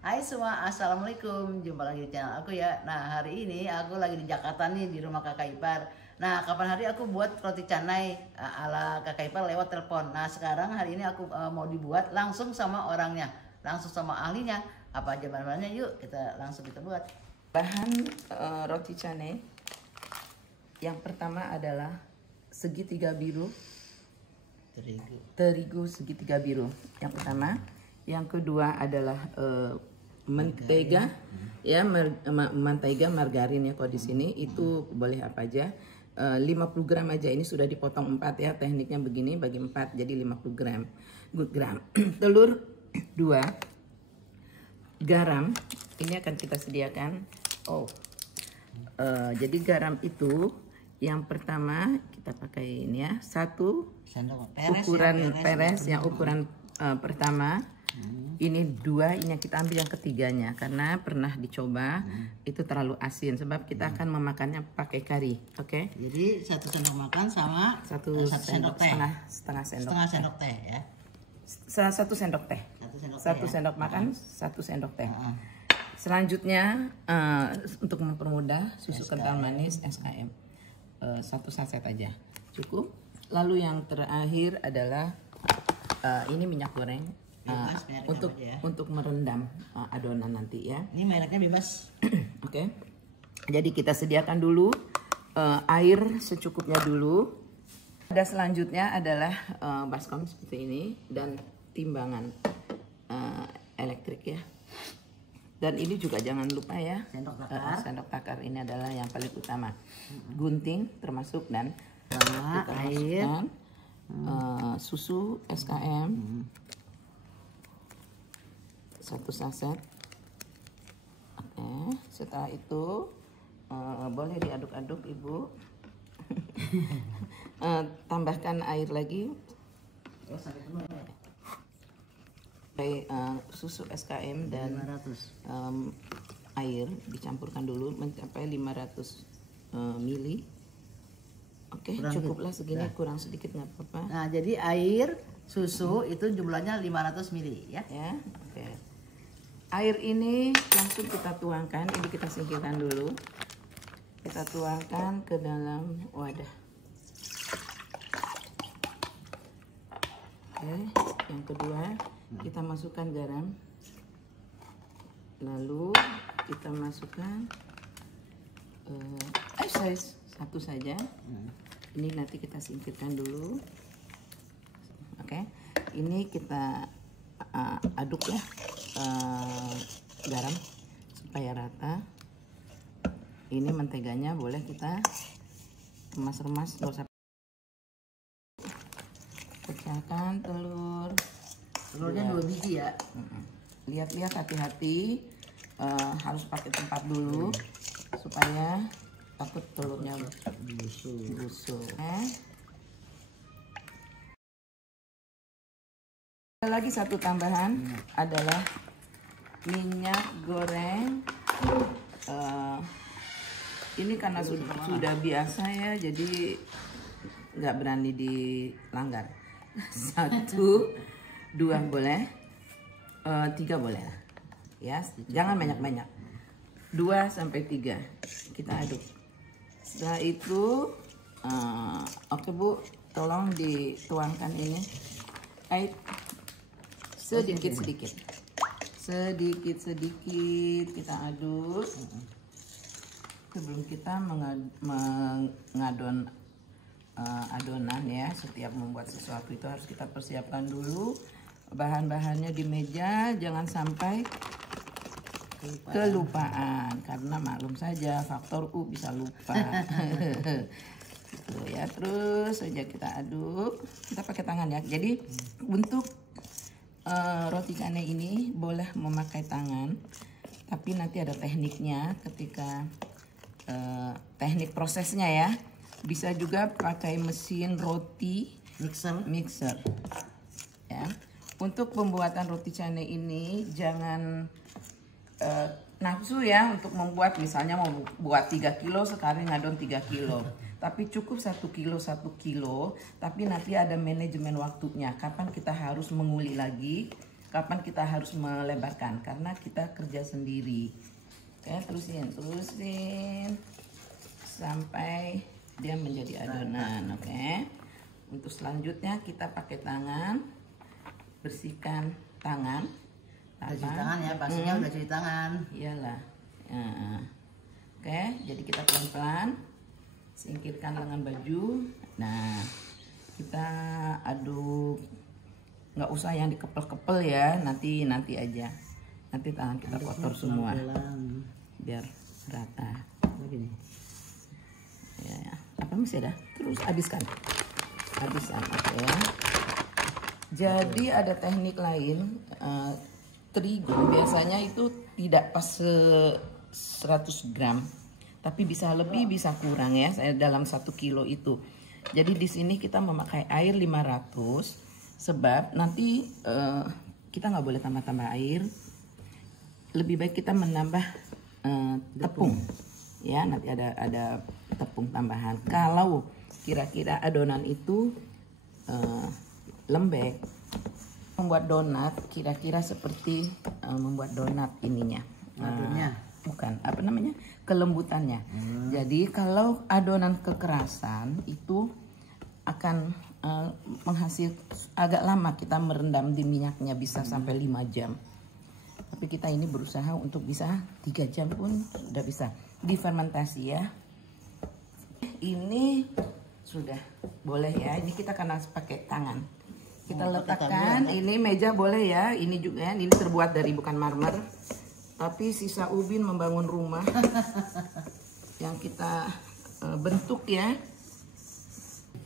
Hai semua, assalamualaikum. Jumpa lagi di channel aku ya. Nah, hari ini aku lagi di Jakarta nih, di rumah kakak ipar. Nah, kapan hari aku buat roti canai ala kakak ipar lewat telepon. Nah, sekarang hari ini aku mau dibuat langsung sama orangnya, langsung sama ahlinya. Apa aja bahan-bahannya? Yuk kita buat. Bahan roti canai yang pertama adalah segitiga biru terigu segitiga biru yang pertama. Yang kedua adalah mentega ya, mentega margarin ya. Kalau di sini itu boleh apa aja. 50 gram aja, ini sudah dipotong 4 ya. Tekniknya begini, bagi 4 jadi 50 gram. Telur 2, garam ini akan kita sediakan. Jadi garam itu yang pertama kita pakai ini ya, 1 Sendok peres, ukuran ya, peres yang ukuran pertama. Ini 2, ini kita ambil yang ketiganya karena pernah dicoba itu terlalu asin, sebab kita akan memakannya pakai kari. Oke. Jadi 1 sendok makan sama 1 sendok teh. setengah sendok. Setengah sendok teh ya. 1 sendok teh. 1 sendok makan, 1 sendok teh. Selanjutnya untuk mempermudah, susu kental manis SKM 1 saset aja cukup. Lalu yang terakhir adalah ini minyak goreng untuk merendam adonan nanti ya. Ini mereknya bebas. Oke. Jadi kita sediakan dulu air secukupnya dulu. Ada selanjutnya adalah baskom seperti ini dan timbangan elektrik ya. Dan ini juga jangan lupa ya, sendok takar ini adalah yang paling utama. Gunting termasuk, dan kita air, masukkan susu SKM 1 saset. Oke, setelah itu boleh diaduk-aduk Ibu. Tambahkan air lagi. Susu SKM dan 500. air dicampurkan dulu mencapai 500 mili. Oke, cukuplah segini, kurang sedikit nggak apa-apa. Nah, jadi air, susu itu jumlahnya 500 mili ya. Ya, oke. Air ini langsung kita tuangkan, ini kita singkirkan dulu. Kita tuangkan ke dalam wadah. Oke, yang kedua kita masukkan garam. Lalu kita masukkan size 1 saja. Ini nanti kita singkirkan dulu. Oke, ini kita aduk ya, garam supaya rata. Ini menteganya boleh kita remas-remas, nggak usah. Pecahkan Telurnya 2 biji ya. Lihat-lihat, hati-hati, harus pakai tempat dulu supaya takut telurnya busuk. Ada lagi satu tambahan adalah minyak goreng. Ini karena sudah biasa ya, jadi nggak berani dilanggar. 1, 2 boleh, 3 boleh ya, jangan banyak-banyak. 2 sampai 3 kita aduk. Setelah itu oke Bu, tolong dituangkan ini air sedikit kita aduk sebelum kita mengadon adonan ya. Setiap membuat sesuatu itu harus kita persiapkan dulu bahan-bahannya di meja, jangan sampai kelupaan karena maklum saja faktor U bisa lupa. Gitu ya, terus saja kita aduk, kita pakai tangan ya. Jadi untuk roti canai ini boleh memakai tangan, tapi nanti ada tekniknya ketika teknik prosesnya ya. Bisa juga pakai mesin roti mixer ya. Untuk pembuatan roti canai ini jangan nafsu ya untuk membuat, misalnya mau buat 3 kilo sekali ngadon 3 kilo. Tapi cukup 1 kilo, tapi nanti ada manajemen waktunya. Kapan kita harus menguli lagi kapan kita harus melebarkan karena kita kerja sendiri. Oke, terusin sampai dia menjadi adonan. Oke, untuk selanjutnya kita pakai tangan, bersihkan tangan. Udah cuci tangan ya, pastinya udah cuci tangan. Iyalah. Nah, oke, jadi kita pelan-pelan singkirkan lengan baju. Nah, kita aduk, nggak usah yang dikepel-kepel ya, nanti aja. Nanti tangan kita kotor semua, biar rata. Begini. Ya, apa masih ada? Terus habiskan. Oke. Jadi ada teknik lain. Terigu biasanya itu tidak pas 100 gram, tapi bisa lebih bisa kurang ya. Saya dalam 1 kilo itu. Jadi di sini kita memakai air 500, sebab nanti kita nggak boleh tambah-tambah air. Lebih baik kita menambah tepung, ya. Nanti ada tepung tambahan. Kalau kira-kira adonan itu lembek, membuat donat kira-kira seperti membuat donat ininya. Bukan, apa namanya? Kelembutannya. Jadi kalau adonan kekerasan itu akan menghasil agak lama kita merendam di minyaknya, bisa sampai 5 jam. Tapi kita ini berusaha untuk bisa 3 jam pun sudah bisa difermentasi ya. Ini sudah boleh ya. Ini kita karena pakai tangan. Kita letakkan, ini meja boleh ya, ini juga ya, ini terbuat dari bukan marmer, tapi sisa ubin membangun rumah yang kita bentuk ya,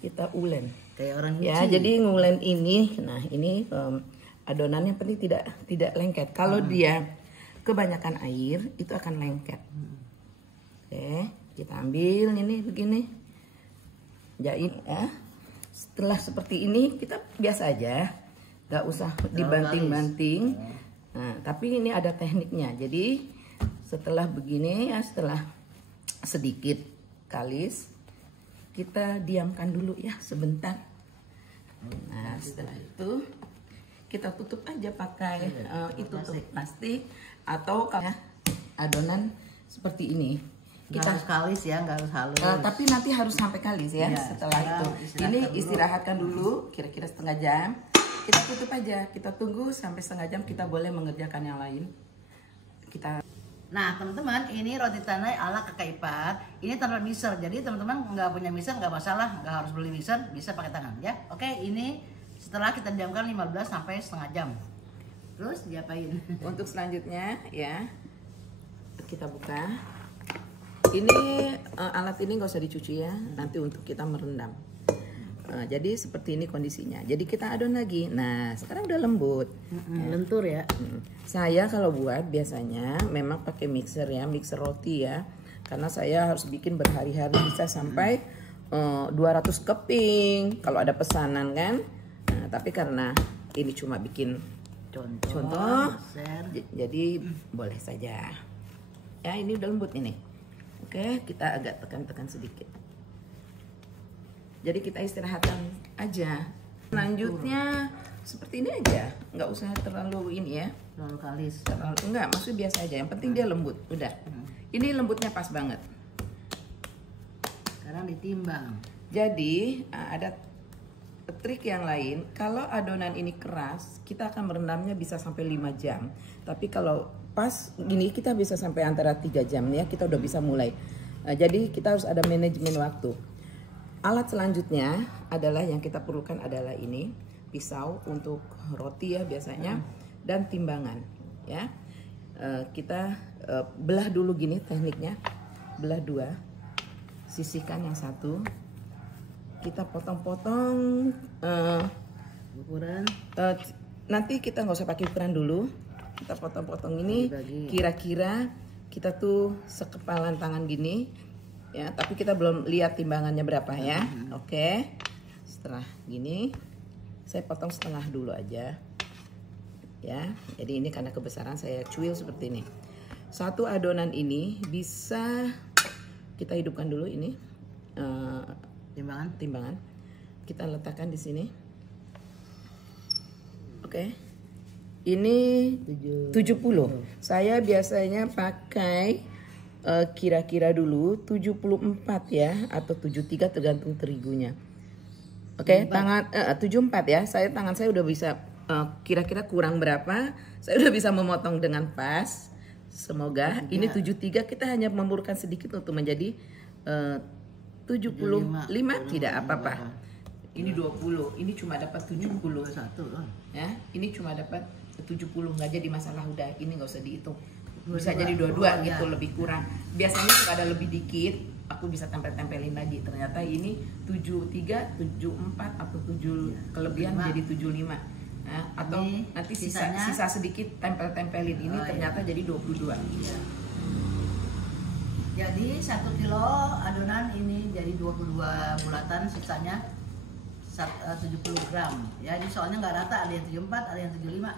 kita ulen. Kayak orang ya, jadi ngulen ini, nah ini adonannya penting tidak lengket. Kalau dia kebanyakan air itu akan lengket. Oke, kita ambil ini begini, jahit ya. Setelah seperti ini kita biasa aja, nggak usah dibanting-banting. Nah, tapi ini ada tekniknya. Jadi setelah begini ya, setelah sedikit kalis, kita diamkan dulu ya sebentar. Nah, setelah itu kita tutup aja pakai itu tuh plastik, atau kalau adonan seperti ini. Kita harus kalis ya, nggak harus halus. Tapi nanti harus sampai kalis ya, setelah itu. Ini istirahatkan dulu, kira-kira setengah jam. Kita tutup aja, kita tunggu sampai setengah jam, kita boleh mengerjakan yang lain. Nah teman-teman, ini roti canai ala kakak ipar. Ini tanpa mixer, jadi teman-teman nggak punya mixer nggak masalah, nggak harus beli mixer, bisa pakai tangan ya. Oke, ini setelah kita diamkan 15 sampai setengah jam. Terus diapain? Untuk selanjutnya ya, kita buka. Ini alat ini nggak usah dicuci ya, nanti untuk kita merendam. Jadi seperti ini kondisinya. Jadi kita adon lagi. Nah sekarang udah lembut, lentur ya. Saya kalau buat biasanya memang pakai mixer ya, mixer roti ya, karena saya harus bikin berhari-hari, bisa sampai 200 keping kalau ada pesanan kan. Nah, tapi karena ini cuma bikin contoh, jadi boleh saja. Ya ini udah lembut ini. Oke, kita agak tekan-tekan sedikit. Jadi kita istirahatkan aja. Selanjutnya seperti ini aja, nggak usah terlalu ini ya. Terlalu kalis. Enggak, maksudnya biasa aja. Yang penting dia lembut. Udah. Ini lembutnya pas banget. Sekarang ditimbang. Jadi ada trik yang lain. Kalau adonan ini keras, kita akan merendamnya bisa sampai 5 jam. Tapi kalau pas gini kita bisa sampai antara 3 jam ya, kita udah bisa mulai. Jadi kita harus ada manajemen waktu. Alat selanjutnya adalah yang kita perlukan adalah ini, pisau untuk roti ya biasanya, dan timbangan ya. Kita belah dulu gini tekniknya, belah dua, sisihkan yang satu, kita potong-potong ukuran. Nanti kita nggak usah pakai ukuran dulu, kita potong-potong ini kira-kira kita tuh sekepalan tangan gini ya, tapi kita belum lihat timbangannya berapa ya. Oke, setelah gini saya potong setengah dulu aja ya. Jadi ini karena kebesaran saya cuil seperti ini. Satu adonan ini bisa kita hidupkan dulu ini timbangan kita letakkan di sini. Oke. Ini 70. Saya biasanya pakai kira-kira dulu 74 ya, atau 73 tergantung terigunya. Oke, tangan 74 ya. Tangan saya udah bisa kira-kira kurang berapa. Saya udah bisa memotong dengan pas. Semoga ini 73, kita hanya memburukan sedikit untuk menjadi 75, tidak apa-apa. Ini 20, ini cuma dapat 70. Ya, ini cuma dapat 70, nggak jadi masalah, udah ini nggak usah dihitung, bisa jadi 22 gitu, lebih kurang. Biasanya suka ada lebih dikit, aku bisa tempelin lagi. Ternyata ini 73, 74 atau 7 kelebihan jadi 75. Nah, atau nanti sisa sedikit tempelin ini ternyata jadi 22. Jadi 1 kilo adonan ini jadi 22 bulatan, sisanya 70 gram. Ya, jadi soalnya nggak rata, ada yang 74, ada yang 75.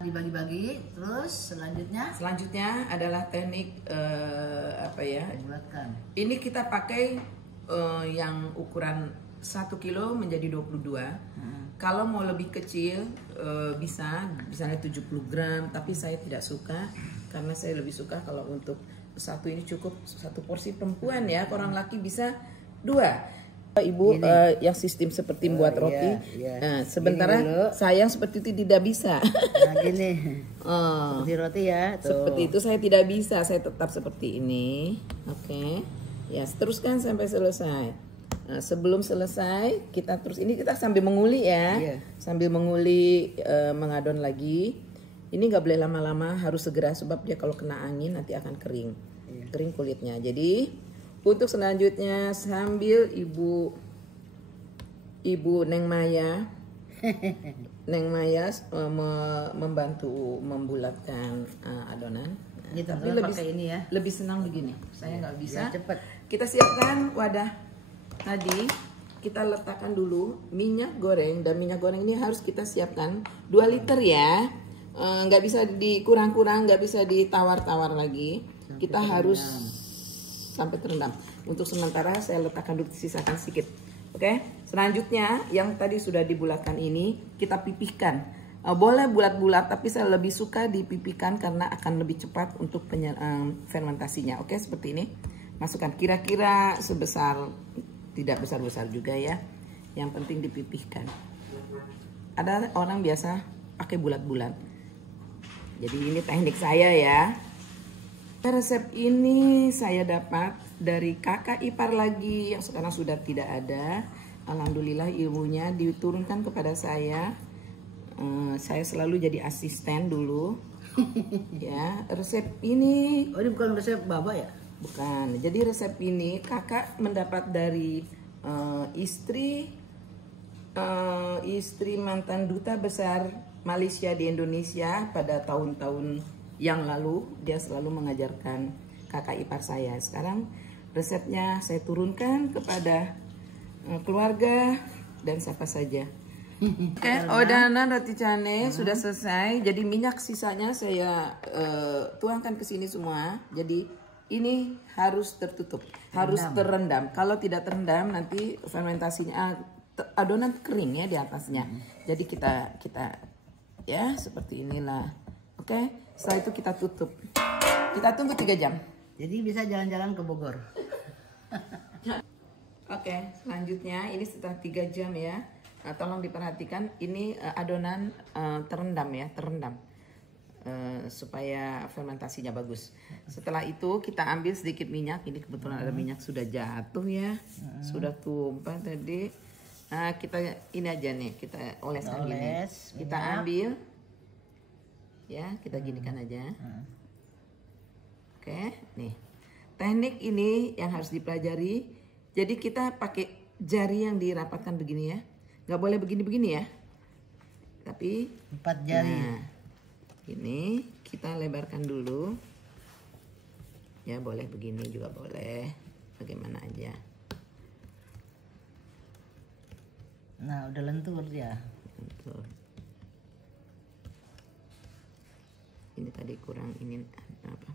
Dibagi-bagi, terus selanjutnya adalah teknik apa ya? Bulatkan. Ini kita pakai yang ukuran 1 kilo menjadi 22. Kalau mau lebih kecil bisa, misalnya 70 gram, tapi saya tidak suka karena saya lebih suka kalau untuk satu ini cukup satu porsi perempuan ya. Orang laki bisa 2. Ibu yang sistem seperti membuat roti. Nah, sementara saya seperti itu tidak bisa. Nah, gini. Seperti roti ya. Tuh. Seperti itu saya tidak bisa. Saya tetap seperti ini. Oke. Ya, teruskan sampai selesai. Nah, sebelum selesai kita terus ini kita sambil menguli ya. Sambil menguli mengadon lagi. Ini nggak boleh lama-lama, harus segera sebab dia kalau kena angin nanti akan kering. Kering kulitnya. Jadi untuk selanjutnya sambil Ibu Neng Maya membantu membulatkan adonan. Gitu, tapi lebih senang begini. Saya nggak bisa. Cepet. Kita siapkan wadah tadi. Kita letakkan dulu minyak goreng, dan minyak goreng ini harus kita siapkan 2 liter ya. Nggak bisa dikurang-kurang, nggak bisa ditawar-tawar lagi. Kita harus sampai terendam. Untuk sementara saya letakkan dulu, sisakan sedikit. Oke. Selanjutnya yang tadi sudah dibulatkan ini kita pipihkan. Boleh bulat-bulat, tapi saya lebih suka dipipihkan karena akan lebih cepat untuk fermentasinya. Oke, seperti ini. Masukkan kira-kira sebesar, tidak besar-besar juga ya. Yang penting dipipihkan. Ada orang biasa pakai bulat-bulat. Jadi ini teknik saya ya. Resep ini saya dapat dari kakak ipar lagi yang sekarang sudah tidak ada. Alhamdulillah ilmunya diturunkan kepada saya. Saya selalu jadi asisten dulu. Ya, resep ini. Oh, ini bukan resep Baba ya? Bukan. Jadi resep ini kakak mendapat dari istri mantan duta besar Malaysia di Indonesia pada tahun-tahun yang lalu. Dia selalu mengajarkan kakak ipar saya. Sekarang resepnya saya turunkan kepada keluarga dan siapa saja. Oke, odanan roti cane sudah selesai. Jadi minyak sisanya saya tuangkan ke sini semua. Jadi ini harus tertutup, harus terendam. Kalau tidak terendam nanti fermentasinya adonan kering ya di atasnya. Jadi kita ya seperti inilah. Oke. Setelah itu kita tutup. Kita tunggu 3 jam. Jadi bisa jalan-jalan ke Bogor. Oke, selanjutnya ini setelah 3 jam ya. Nah, tolong diperhatikan ini adonan terendam ya, terendam. Supaya fermentasinya bagus. Setelah itu kita ambil sedikit minyak. Ini kebetulan ada minyak sudah jatuh ya. Sudah tumpah tadi. Nah, kita ini aja nih, kita oleskan gini. Kita ambil. Ya, kita ginikan aja. Oke, nih. Teknik ini yang harus dipelajari. Jadi kita pakai jari yang dirapatkan begini ya. Nggak boleh begini-begini ya. Tapi 4 jari. Nah, ini kita lebarkan dulu. Ya, boleh begini juga boleh. Bagaimana aja. Nah, udah lentur dia. Lentur. Ini tadi kurang ini apa?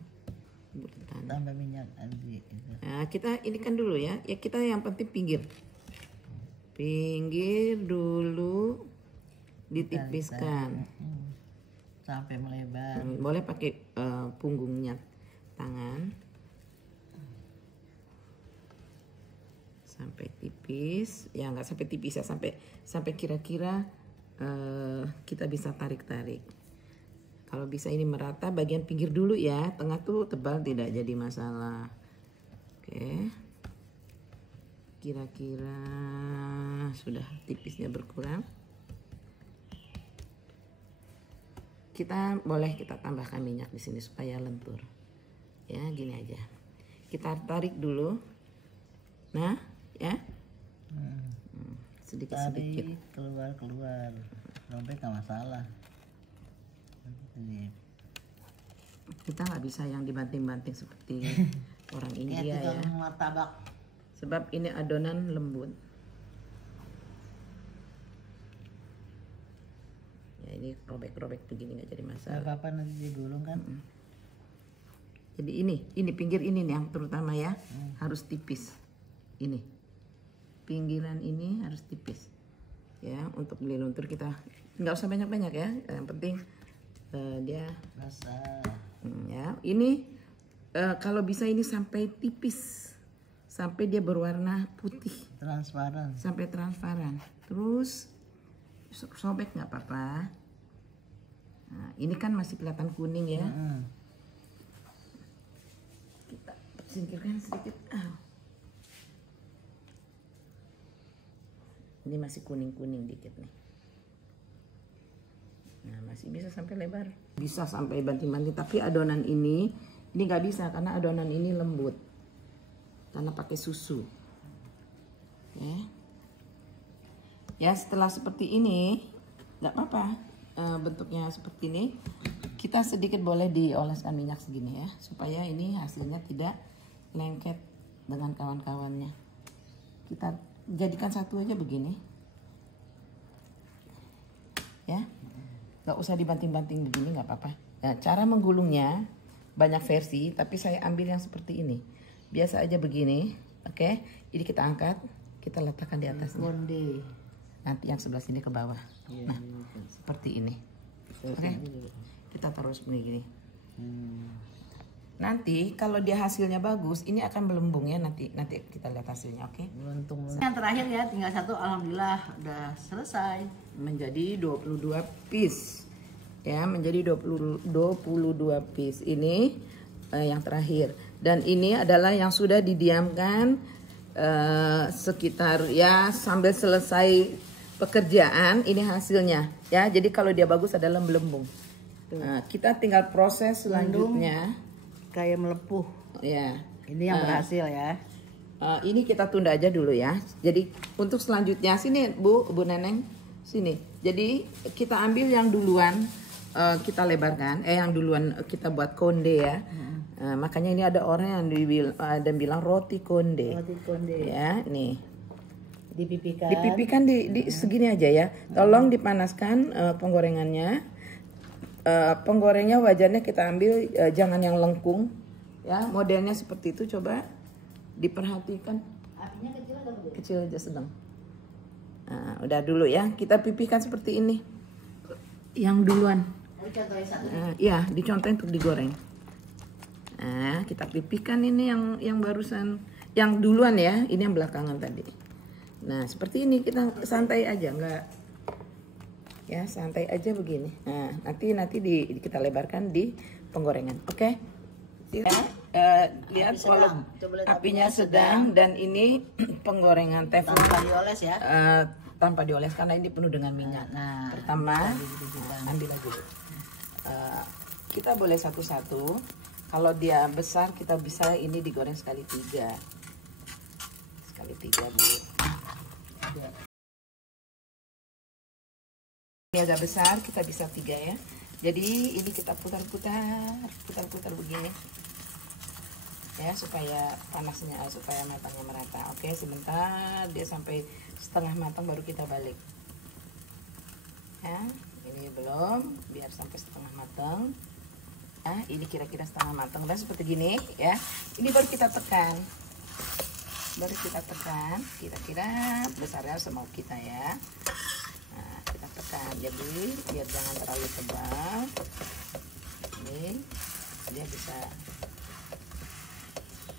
Tambah minyak nanti. Nah, kita ini kan dulu ya. Ya kita yang penting pinggir. Pinggir dulu ditipiskan. sampai melebar. Boleh pakai punggungnya tangan sampai tipis, ya nggak sampai tipis ya, sampai kira-kira kita bisa tarik-tarik. Kalau bisa ini merata, bagian pinggir dulu ya, tengah tuh tebal tidak jadi masalah. Oke, kira-kira sudah tipisnya berkurang. Kita tambahkan minyak di sini supaya lentur. Ya, gini aja. Kita tarik dulu. Nah, ya. Sedikit-sedikit. Keluar. Robek nggak masalah. Ini. Kita nggak bisa yang dibanting-banting seperti orang India ya. Martabak. Sebab ini adonan lembut. Ya, ini robek-robek begini nggak jadi masalah. Gak apa-apa, nanti digulung kan. Jadi ini pinggir ini nih yang terutama ya, harus tipis. Ini pinggiran ini harus tipis ya, untuk beli luntur kita nggak usah banyak-banyak ya, yang penting dia basah. Ya, ini kalau bisa ini sampai tipis, sampai dia berwarna putih, Transparan. sampai transparan. Terus sobek nggak apa-apa. Nah, ini kan masih kelihatan kuning ya. Kita singkirkan sedikit. Ini masih kuning-kuning dikit nih. Nah, masih bisa sampai lebar. Bisa sampai banting-banting, tapi adonan ini nggak bisa karena adonan ini lembut. Karena pakai susu. Ya, setelah seperti ini, nggak apa-apa. Bentuknya seperti ini, kita sedikit boleh dioleskan minyak segini ya, supaya ini hasilnya tidak lengket dengan kawan-kawannya. Kita jadikan satu aja begini ya, nggak usah dibanting-banting begini, nggak apa-apa. Nah, cara menggulungnya banyak versi, tapi saya ambil yang seperti ini, biasa aja begini. Oke, ini kita angkat, kita letakkan di atasnya. Konde. Nanti yang sebelah sini ke bawah. Nah, seperti ini. Oke, kita taruh begini. Nanti kalau dia hasilnya bagus, ini akan melembung ya, nanti kita lihat hasilnya. Oke. Yang terakhir ya, tinggal satu, alhamdulillah udah selesai. Menjadi 22 piece. Ya, menjadi 22 piece. Ini yang terakhir. Dan ini adalah yang sudah didiamkan sekitar ya, sambil selesai pekerjaan, ini hasilnya ya. Jadi kalau dia bagus adalah melembung. Nah, kita tinggal proses selanjutnya. Kayak melepuh. Ya. Ini yang berhasil ya. Ini kita tunda aja dulu ya. Jadi untuk selanjutnya sini Bu Neneng sini. Jadi kita ambil yang duluan kita lebarkan, yang duluan kita buat konde ya. Makanya ini ada orang yang bilang roti konde. Roti konde. Ya, nih. Dipipikan. di segini aja ya. Tolong dipanaskan penggorengannya. Penggorengnya wajannya kita ambil jangan yang lengkung ya, modelnya seperti itu. Coba diperhatikan, Apinya kecil atau gede? kecil aja, sedang. Nah, udah dulu ya, kita pipihkan seperti ini yang duluan. Iya, dicontohin untuk digoreng. Nah, kita pipihkan ini yang barusan, yang duluan ya, ini yang belakangan tadi. Nah, seperti ini kita santai aja, enggak ya, santai aja begini. Nah, nanti kita lebarkan di penggorengan. Oke. Lihat walau apinya sedang, dan ini penggorengan teflon Tanpa dioles ya. Tanpa dioles karena ini penuh dengan minyak. Nah, pertama ambil lagi. Kita boleh satu-satu. Kalau dia besar kita bisa ini digoreng sekali 3. Sekali 3 Bu. Ini agak besar, kita bisa 3 ya. Jadi ini kita putar-putar begini ya, supaya panasnya, supaya matangnya merata. Oke, sebentar dia sampai setengah matang baru kita balik ya. Ini belum, biar sampai setengah matang. Nah, ini kira-kira setengah matang, dan seperti gini ya. Ini baru kita tekan, kira-kira besarnya semau kita ya. Nah, kita tekan ratakan. Jadi biar jangan terlalu tebal. Ini dia bisa.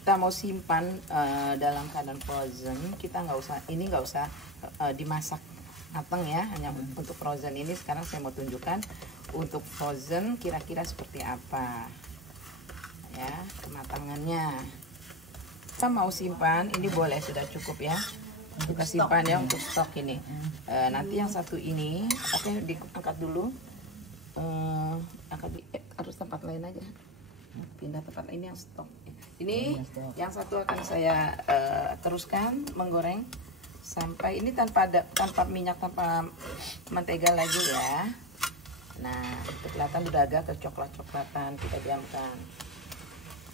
Kita mau simpan dalam keadaan frozen, kita nggak usah dimasak matang ya, hanya untuk frozen ini. Sekarang saya mau tunjukkan untuk frozen kira-kira seperti apa ya kematangannya. Kita mau simpan ini boleh, sudah cukup ya, kita simpan ya untuk stok ini. Nanti yang satu ini diangkat dulu, harus tempat lain aja, pindah tempat ini yang stok. Ini yang satu akan saya teruskan menggoreng sampai ini tanpa minyak, tanpa mentega lagi ya. Nah, itu kelihatan udah agak kecoklat-coklatan. Kita diamkan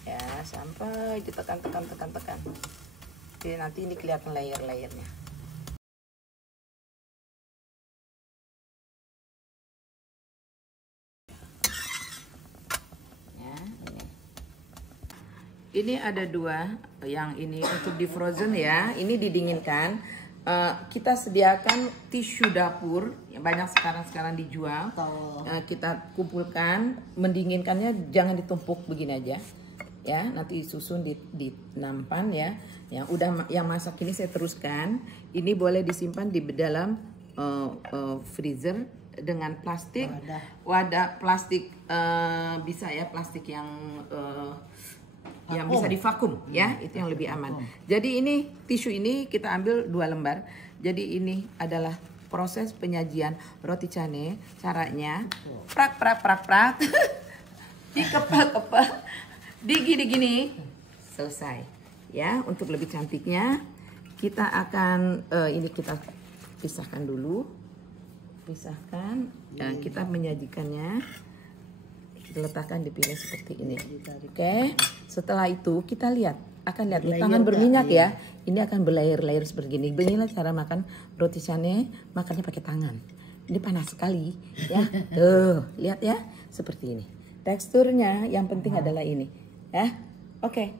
ya sampai ditekan. Jadi nanti ini kelihatan layer-layernya. Ini ada dua, yang ini untuk di frozen ya, ini didinginkan. Kita sediakan tisu dapur yang banyak sekarang dijual. Kita kumpulkan, mendinginkannya jangan ditumpuk begini aja ya, nanti susun di nampan ya. Yang masak ini saya teruskan. Ini boleh disimpan di dalam freezer dengan plastik, wadah plastik, bisa ya, plastik yang bisa divakum ya, itu yang lebih aman. Jadi ini tisu ini kita ambil 2 lembar. Jadi ini adalah proses penyajian roti cane. Caranya prak dikepak digini selesai ya. Untuk lebih cantiknya kita akan ini kita pisahkan dulu, kita menyajikannya. Letakkan di piring seperti ini. Oke. Setelah itu kita akan lihat nih, tangan berminyak ya. Ini akan berlayer-layer seperti ini. Beginilah cara makan roti cane, makannya pakai tangan. Ini panas sekali ya. Tuh, lihat ya, seperti ini. Teksturnya yang penting adalah ini ya. Oke.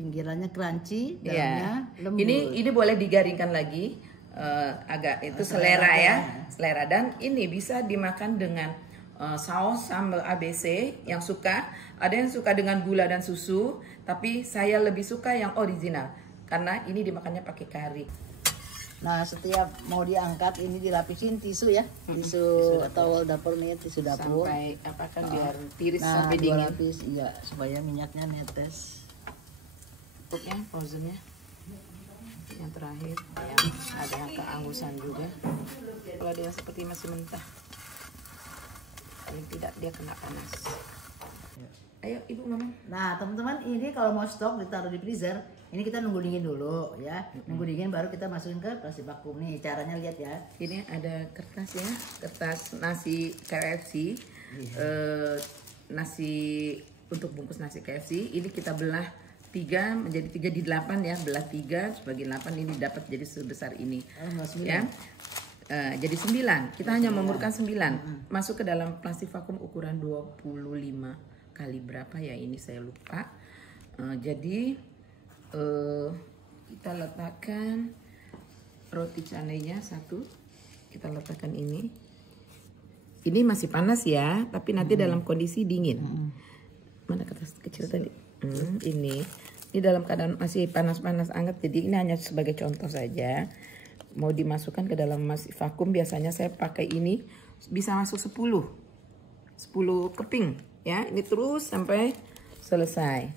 Pinggirannya crunchy, dalamnya lembut. Ini boleh digaringkan lagi, agak itu selera ya, selera. Dan ini bisa dimakan dengan saus sambal ABC yang suka. Ada yang suka dengan gula dan susu, tapi saya lebih suka yang original karena ini dimakannya pakai kari. Nah, setiap mau diangkat ini dilapisin tisu ya, tisu towel dapur nih, tisu dapur. Sampai biar tiris sampai dingin. Lapis, iya, supaya minyaknya netes. Tutupnya frozennya. Yang terakhir ada yang keanggusan juga. Kalau dia seperti masih mentah, paling tidak dia kena panas. Ayo ibu ngomong. Nah teman-teman, ini kalau mau stok ditaruh di freezer, ini kita nunggu dingin dulu ya. Nunggu dingin baru kita masukin ke plastik vakum. Nih caranya, lihat ya. Ini ada kertas ya, kertas nasi KFC. Nasi untuk bungkus nasi KFC. Ini kita belah 3 menjadi 3 di 8 ya, belah 3 sebagai 8, ini dapat jadi sebesar ini. Ya. Jadi 9. Kita hanya memerlukan 9. Masuk ke dalam plastik vakum ukuran 25 kali berapa ya, ini saya lupa. Jadi kita letakkan roti canainya satu. Kita letakkan ini. Ini masih panas ya, tapi nanti dalam kondisi dingin. Mana kertas kecil tadi? Ini dalam keadaan masih panas-panas anget. Jadi ini hanya sebagai contoh saja. Mau dimasukkan ke dalam vakum, biasanya saya pakai ini bisa masuk 10 keping ya. Ini terus sampai selesai.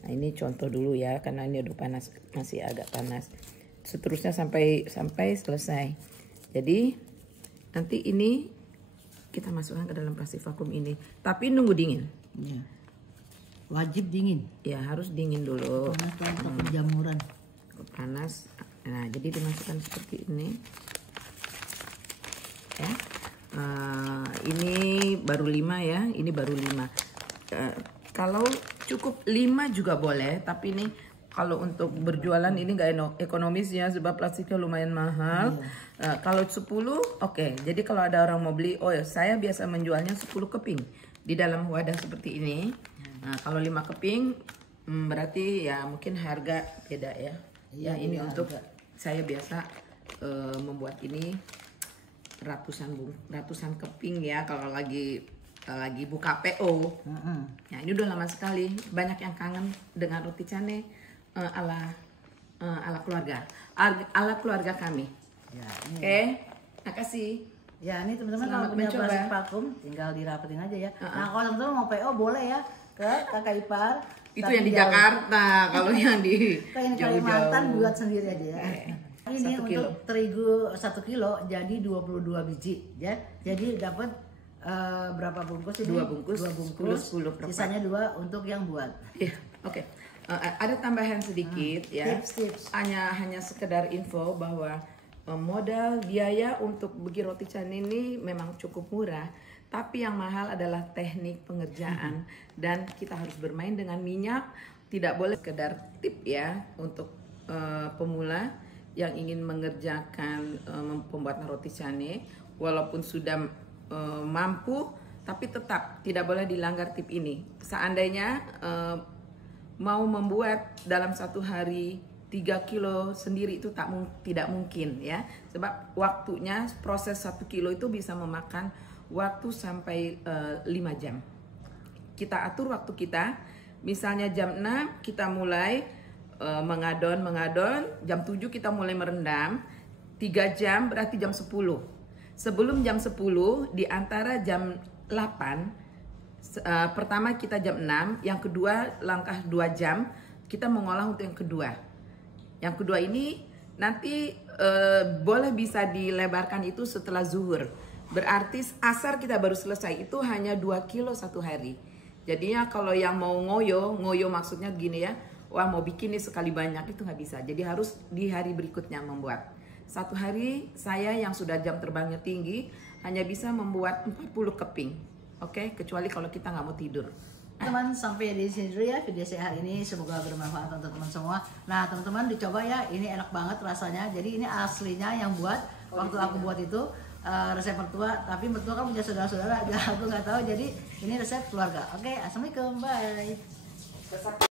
Nah, ini contoh dulu ya, karena ini udah panas, masih agak panas. Seterusnya sampai selesai. Jadi nanti ini kita masukkan ke dalam plastik vakum ini, tapi nunggu dingin. Ya. Wajib dingin. Ya, harus dingin dulu. Panas takut jamuran. Panas. Nah, jadi dimasukkan seperti ini. Ya. Ini baru 5 ya, ini baru 5. Kalau cukup 5 juga boleh, tapi ini kalau untuk berjualan ini nggak ekonomis ya, sebab plastiknya lumayan mahal. Kalau 10 oke. Jadi kalau ada orang mau beli, saya biasa menjualnya 10 keping di dalam wadah seperti ini. Nah, kalau 5 keping berarti ya mungkin harga beda ya. Ya ini untuk saya biasa membuat ini ratusan keping ya kalau lagi buka PO. Nah ini udah lama sekali, banyak yang kangen dengan roti canai ala keluarga kami. Ya, Oke, makasih. Ya ini teman-teman Selamat kalau punya mencoba. plastik vakum tinggal dirapetin aja ya. Nah kalau teman-teman mau PO boleh ya ke Kakak Ipar. Itu Tapi yang di jauh. Jakarta, kalau yang di Kayak yang di Kalimantan jauh-jauh. buat sendiri aja ya. Ini 1 untuk kilo. terigu 1 kilo jadi 22 biji ya. Jadi dapat berapa bungkus ini? Dua bungkus, 10 per Sisanya 2 untuk yang buat. Iya, oke. Ada tambahan sedikit ya. Tips. Hanya sekedar info bahwa modal biaya untuk bikin roti canai ini memang cukup murah, tapi yang mahal adalah teknik pengerjaan dan kita harus bermain dengan minyak. Tidak boleh sekedar tip ya untuk pemula yang ingin mengerjakan pembuatan roti canai, walaupun sudah mampu, tapi tetap tidak boleh dilanggar tip ini. Seandainya mau membuat dalam 1 hari 3 kilo sendiri itu tidak mungkin ya, sebab waktunya proses 1 kilo itu bisa memakan waktu sampai 5 jam. Kita atur waktu kita, misalnya jam 6 kita mulai mengadon, jam 7 kita mulai merendam, 3 jam berarti jam 10. Sebelum jam 10, di antara jam 8, pertama kita jam 6, yang kedua langkah 2 jam, kita mengolah untuk yang kedua. Yang kedua ini nanti boleh bisa dilebarkan itu setelah zuhur. Berarti asar kita baru selesai, itu hanya 2 kilo 1 hari. Jadinya kalau yang mau ngoyo maksudnya gini ya, wah mau bikin nih sekali banyak, itu nggak bisa. Jadi harus di hari berikutnya membuat. 1 hari saya yang sudah jam terbangnya tinggi hanya bisa membuat 40 keping. Oke, kecuali kalau kita nggak mau tidur. Teman sampai di sini dulu ya video saya hari ini, semoga bermanfaat untuk teman semua. Nah teman-teman dicoba ya, ini enak banget rasanya. Jadi ini aslinya yang buat waktu aku buat itu resep mertua, tapi mertua kan punya saudara-saudara, aku nggak tahu. Jadi ini resep keluarga. Oke, assalamualaikum, bye.